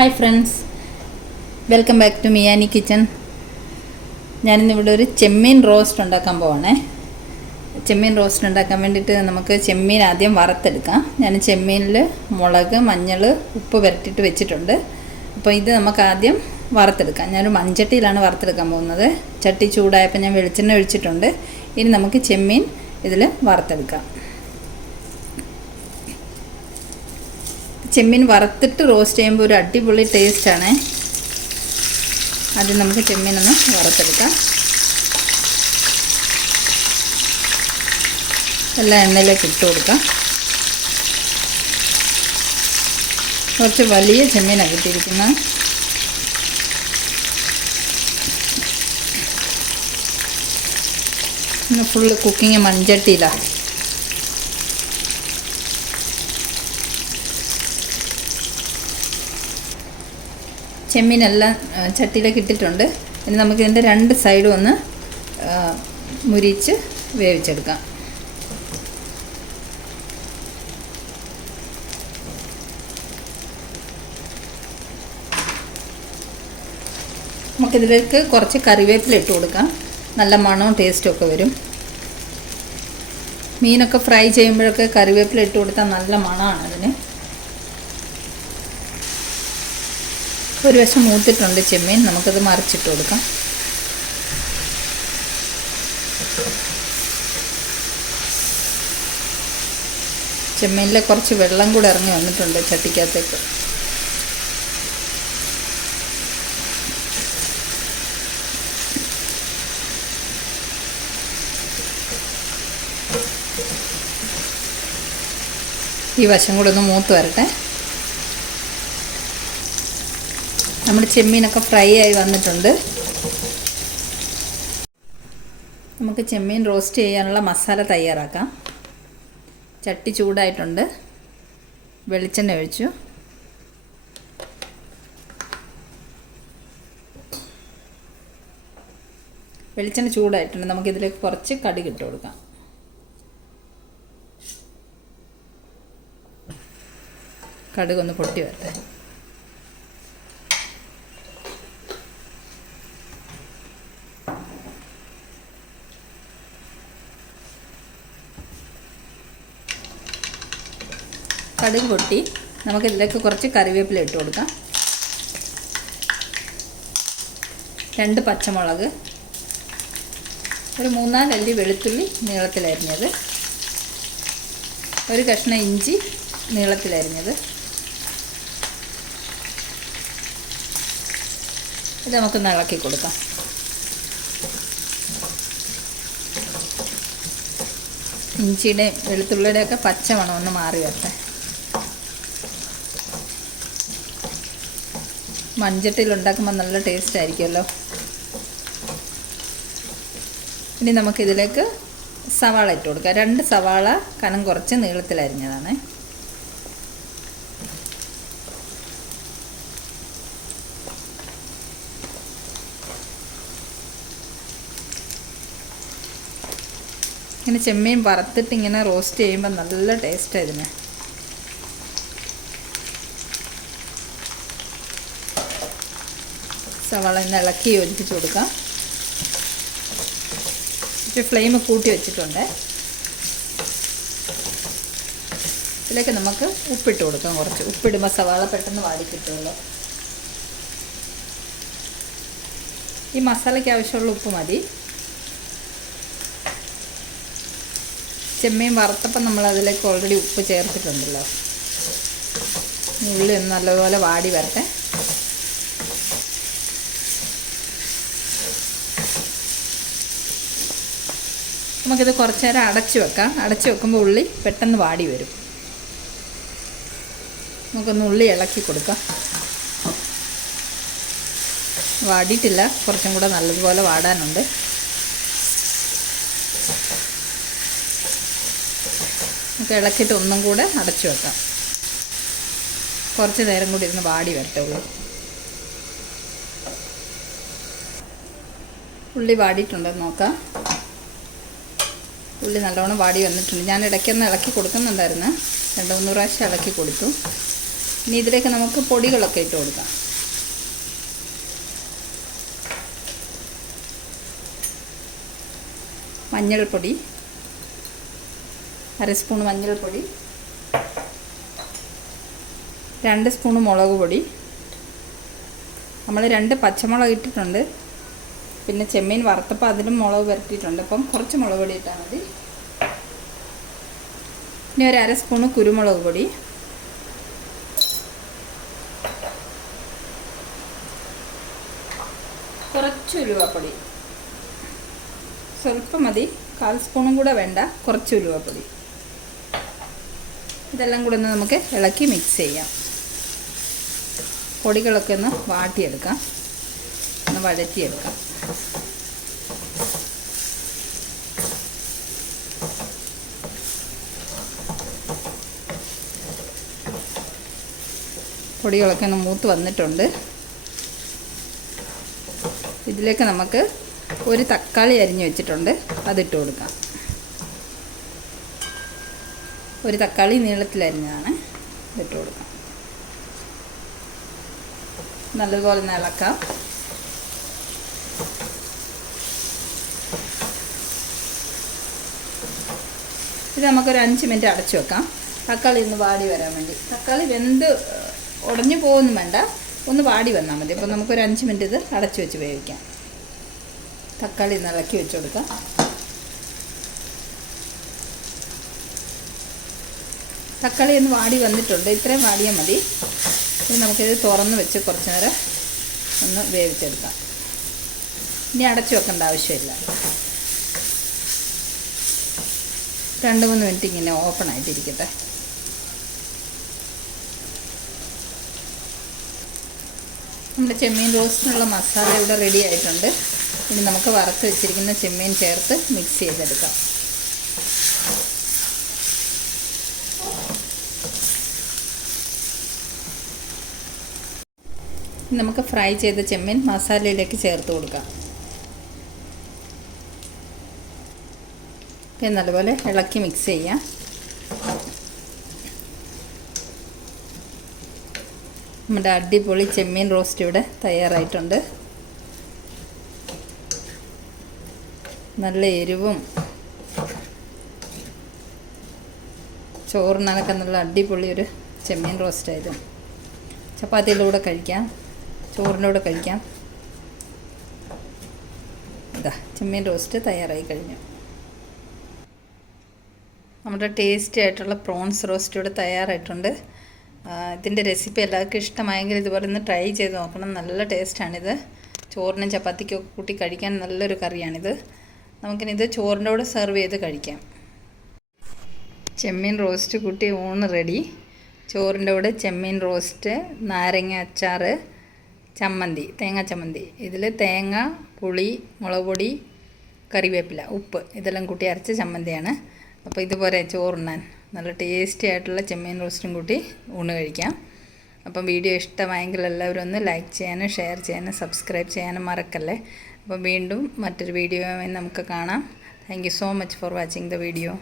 Hi friends, welcome back to Miyani kitchen. ഞാനിന്നിവിടെ ഒരു ചെമ്മീൻ roast ഉണ്ടാക്കാൻ പോവാണേ. ചെമ്മീൻ റോസ്റ്റ് ഉണ്ടാക്കാൻ വേണ്ടിയിട്ട് നമുക്ക് ചെമ്മീൻ ആദ്യം വറുത്തെടുക്കാം. ഞാൻ ചെമ്മീനിൽ മുളക്, മഞ്ഞൾ, ഉപ്പ് പുരട്ടിയിട്ട് വെച്ചിട്ടുണ്ട്. അപ്പോൾ ഇത് നമുക്ക് ആദ്യം വറുത്തെടുക്കാം. ഞാനൊരു മൺചട്ടിയിലാണ് വറുത്തെടുക്കാൻ പോകുന്നത്. ചട്ടി ചൂടായപ്പോൾ ഞാൻ വെളിച്ചെണ്ണ ഒഴിച്ചിട്ടുണ്ട്. ഇനി നമുക്ക് ചെമ്മീൻ ഇതിൽ വറുത്തെടുക്കാം. ചെമ്മീൻ വറുത്തിട്ട് റോസ്റ്റ് ചെയ്യുമ്പോൾ ഒരു അടിപൊളി ടേസ്റ്റാണ്. ആദ്യം നമുക്ക് ചെമ്മീനൊന്ന് വറുത്തെടുക്കാം. എല്ലാം എണ്ണയിലേക്ക് ഇട്ട് കൊടുക്കാം. കുറച്ച് വലിയ ചെമ്മീനാണ് കിട്ടിയിരിക്കുന്നത്. Full cooking മൺചട്ടിയിലാണ്. ചെമ്മീനെല്ലാം ചട്ടിയിലേക്ക് ഇട്ടിട്ടുണ്ട്. ഇനി നമുക്കിതിൻ്റെ രണ്ട് സൈഡും ഒന്ന് മുരിച്ച് വേവിച്ചെടുക്കാം. നമുക്കിതിലേക്ക് കുറച്ച് കറിവേപ്പില ഇട്ട് കൊടുക്കാം. നല്ല മണവും ടേസ്റ്റും ഒക്കെ വരും. മീനൊക്കെ ഫ്രൈ ചെയ്യുമ്പോഴൊക്കെ കറിവേപ്പില ഇട്ട് കൊടുത്താൽ നല്ല മണമാണ് അതിന്. ഒരു വശം മൂത്തിട്ടുണ്ട് ചെമ്മീൻ. നമുക്കത് മറിച്ചിട്ട് കൊടുക്കാം. ചെമ്മീനിലെ കുറച്ച് വെള്ളം കൂടെ ഇറങ്ങി വന്നിട്ടുണ്ട് ചട്ടിക്കകത്തേക്ക്. ഈ വശം കൂടെ ഒന്ന് മൂത്ത് വരട്ടെ. നമ്മുടെ ചെമ്മീനൊക്കെ ഫ്രൈ ആയി വന്നിട്ടുണ്ട്. നമുക്ക് ചെമ്മീൻ റോസ്റ്റ് ചെയ്യാനുള്ള മസാല തയ്യാറാക്കാം. ചട്ടി ചൂടായിട്ടുണ്ട്. വെളിച്ചെണ്ണ ഒഴിച്ചു. വെളിച്ചെണ്ണ ചൂടായിട്ടുണ്ട്. നമുക്കിതിലേക്ക് കുറച്ച് കടുക് ഇട്ട് കൊടുക്കാം. കടുകൊന്ന് പൊട്ടി വരട്ടെ. കടുക് പൊട്ടി. നമുക്കിതിലേക്ക് കുറച്ച് കറിവേപ്പില ഇട്ട് കൊടുക്കാം. 2 പച്ചമുളക്, ഒരു 3-4 അല്ലി വെളുത്തുള്ളി നീളത്തിലരിഞ്ഞത്, ഒരു കഷ്ണം ഇഞ്ചി നീളത്തിലരിഞ്ഞത്. ഇത് നമുക്കൊന്ന് ഇളക്കി കൊടുക്കാം. ഇഞ്ചിയുടെയും വെളുത്തുള്ളിയുടെയൊക്കെ പച്ചമണം ഒന്ന് മാറി വരട്ടെ. മൺചട്ടിയിൽ ഉണ്ടാക്കുമ്പോൾ നല്ല ടേസ്റ്റ് ആയിരിക്കുമല്ലോ. ഇനി നമുക്കിതിലേക്ക് സവാള ഇട്ട് കൊടുക്കാം. 2 സവാള കനം കുറച്ച് നീളത്തിലരിഞ്ഞതാണ്. ഇങ്ങനെ ചെമ്മീൻ വറുത്തിട്ട് ഇങ്ങനെ റോസ്റ്റ് ചെയ്യുമ്പോൾ നല്ല ടേസ്റ്റാണ് ഇതിന്. സവാള ഇന്ന് ഇളക്കി യോജിപ്പിച്ച് കൊടുക്കാം. ഇച്ചിരി ഫ്ലെയിം കൂട്ടി വെച്ചിട്ടുണ്ട്. ഇതിലേക്ക് നമുക്ക് ഉപ്പിട്ട് കൊടുക്കാം. കുറച്ച് ഉപ്പിടുമ്പോൾ സവാള പെട്ടെന്ന് വാടിക്കിട്ടുമല്ലോ. ഈ മസാലയ്ക്ക് ആവശ്യമുള്ള ഉപ്പ് മതി. ചെമ്മീൻ വറുത്തപ്പം നമ്മളതിലേക്ക് ഓൾറെഡി ഉപ്പ് ചേർത്തിട്ടുണ്ടല്ലോ. ഉള്ളി ഒന്ന് നല്ലപോലെ വാടി വരട്ടെ. നമുക്കിത് കുറച്ച് നേരം അടച്ചു വെക്കാം. അടച്ചു വെക്കുമ്പോൾ ഉള്ളി പെട്ടെന്ന് വാടി വരും. നമുക്കൊന്ന് ഉള്ളി ഇളക്കി കൊടുക്കാം. വാടിയിട്ടില്ല, കുറച്ചും കൂടെ നല്ലതുപോലെ വാടാനുണ്ട്. നമുക്ക് ഇളക്കിയിട്ട് ഒന്നും കൂടെ അടച്ചു വെക്കാം. കുറച്ച് നേരം കൂടി ഇരുന്ന് വാടി വരട്ടെ ഉള്ളി. ഉള്ളി വാടിയിട്ടുണ്ടെന്ന് നോക്കാം. ഉള്ളി നല്ലോണം വാടി വന്നിട്ടുണ്ട്. ഞാൻ ഇടയ്ക്കൊന്ന് ഇളക്കി കൊടുക്കുന്നുണ്ടായിരുന്നു. 2-3 പ്രാവശ്യം ഇളക്കി കൊടുത്തു. ഇനി ഇതിലേക്ക് നമുക്ക് പൊടികളൊക്കെ ഇട്ട് കൊടുക്കാം. മഞ്ഞൾപ്പൊടി, 1/2 സ്പൂൺ മഞ്ഞൾപ്പൊടി, 2 സ്പൂൺ മുളക് പൊടി. നമ്മൾ 2 പച്ചമുളക് ഇട്ടിട്ടുണ്ട്. പിന്നെ ചെമ്മീൻ വറുത്തപ്പോൾ അതിലും മുളക് പുരട്ടിയിട്ടുണ്ട്. അപ്പം കുറച്ച് മുളക് പൊടി ഇട്ടാൽ മതി. ഇനി ഒരു 1/2 സ്പൂൺ കുരുമുളക് പൊടി, കുറച്ച് ഉലുവപ്പൊടി, സ്വല്പം മതി, 1/4 സ്പൂണും കൂടെ വേണ്ട, കുറച്ച് ഉലുവപ്പൊടി. ഇതെല്ലാം കൂടെ ഒന്ന് നമുക്ക് ഇളക്കി മിക്സ് ചെയ്യാം. പൊടികളൊക്കെ ഒന്ന് വാട്ടിയെടുക്കാം, ഒന്ന് വഴറ്റിയെടുക്കാം. പൊടികളൊക്കെ ഒന്ന് മൂത്ത് വന്നിട്ടുണ്ട്. ഇതിലേക്ക് നമുക്ക് ഒരു തക്കാളി അരിഞ്ഞ് വെച്ചിട്ടുണ്ട്, അതിട്ട് കൊടുക്കാം. ഒരു തക്കാളി നീളത്തിലരിഞ്ഞതാണ്, ഇതിട്ട് കൊടുക്കാം. നല്ലതുപോലെ ഒന്ന് ഇളക്കാം. ഇത് നമുക്കൊരു 5 മിനിറ്റ് അടച്ചു വെക്കാം, തക്കാളി ഒന്ന് വാടി വരാൻ വേണ്ടി. തക്കാളി വെന്ത് ഉടഞ്ഞു പോകുന്നു വേണ്ട, ഒന്ന് വാടി വന്നാൽ മതി. അപ്പോൾ നമുക്കൊരു 5 മിനിറ്റ് ഇത് അടച്ചു വെച്ച് വേവിക്കാം. തക്കാളി ഒന്ന് ഇളക്കി വെച്ച് കൊടുക്കാം. തക്കാളി ഒന്ന് വാടി വന്നിട്ടുണ്ട്, ഇത്രയും വാടിയാൽ മതി. ഇനി നമുക്കിത് തുറന്ന് വെച്ച് കുറച്ച് നേരം ഒന്ന് വേവിച്ചെടുക്കാം. ഇനി അടച്ചു വെക്കേണ്ട ആവശ്യമില്ല. 2-3 മിനിറ്റ് ഇങ്ങനെ ഓപ്പൺ ആയിട്ടിരിക്കട്ടെ. നമ്മുടെ ചെമ്മീൻ റോസ്റ്റിനുള്ള മസാല ഇവിടെ റെഡി ആയിട്ടുണ്ട്. ഇനി നമുക്ക് വറുത്ത് വെച്ചിരിക്കുന്ന ചെമ്മീൻ ചേർത്ത് മിക്സ് ചെയ്തെടുക്കാം. നമുക്ക് ഫ്രൈ ചെയ്ത ചെമ്മീൻ മസാലയിലേക്ക് ചേർത്ത് കൊടുക്കാം. നല്ലപോലെ ഇളക്കി മിക്സ് ചെയ്യാം. നമ്മുടെ അടിപൊളി ചെമ്മീൻ റോസ്റ്റ് ഇവിടെ തയ്യാറായിട്ടുണ്ട്. നല്ല എരിവും ചോറിനൊക്കെ നല്ല അടിപൊളി ഒരു ചെമ്മീൻ റോസ്റ്റായത്. ചപ്പാത്തിയുടെ കൂടെ കഴിക്കാം, ചോറിൻ്റെ കൂടെ കഴിക്കാം. ഇതാ ചെമ്മീൻ റോസ്റ്റ് തയ്യാറായി കഴിഞ്ഞു. നമ്മുടെ ടേസ്റ്റി ആയിട്ടുള്ള പ്രോൺസ് റോസ്റ്റ് ഇവിടെ തയ്യാറായിട്ടുണ്ട്. ഇതിൻ്റെ റെസിപ്പി എല്ലാവർക്കും ഇഷ്ടമായെങ്കിൽ ഇതുപോലെ ഒന്ന് ട്രൈ ചെയ്ത് നോക്കണം. നല്ല ടേസ്റ്റാണിത്. ചോറിനും ചപ്പാത്തിക്കൊക്കെ കൂട്ടി കഴിക്കാൻ നല്ലൊരു കറിയാണിത്. നമുക്കിനിത് ചോറിൻ്റെ കൂടെ സെർവ് ചെയ്ത് കഴിക്കാം. ചെമ്മീൻ റോസ്റ്റ് കൂട്ടി ഊണ് റെഡി. ചോറിൻ്റെ കൂടെ ചെമ്മീൻ റോസ്റ്റ്, നാരങ്ങ അച്ചാർ, ചമ്മന്തി, തേങ്ങാ ചമ്മന്തി. ഇതിൽ തേങ്ങ, പുളി, മുളക് പൊടി, കറിവേപ്പില, ഉപ്പ് ഇതെല്ലാം കൂട്ടി അരച്ച ചമ്മന്തിയാണ്. അപ്പോൾ ഇതുപോലെ ചോറുണ്ണാൻ നല്ല ടേസ്റ്റി ആയിട്ടുള്ള ചെമ്മീൻ റോസ്റ്റും കൂട്ടി ഊണ് കഴിക്കാം. അപ്പം വീഡിയോ ഇഷ്ടമായെങ്കിൽ എല്ലാവരും ഒന്ന് ലൈക്ക് ചെയ്യാനും ഷെയർ ചെയ്യാനും സബ്സ്ക്രൈബ് ചെയ്യാനും മറക്കല്ലേ. അപ്പോൾ വീണ്ടും മറ്റൊരു വീഡിയോയുമായി നമുക്ക് കാണാം. Thank you so much for watching the video.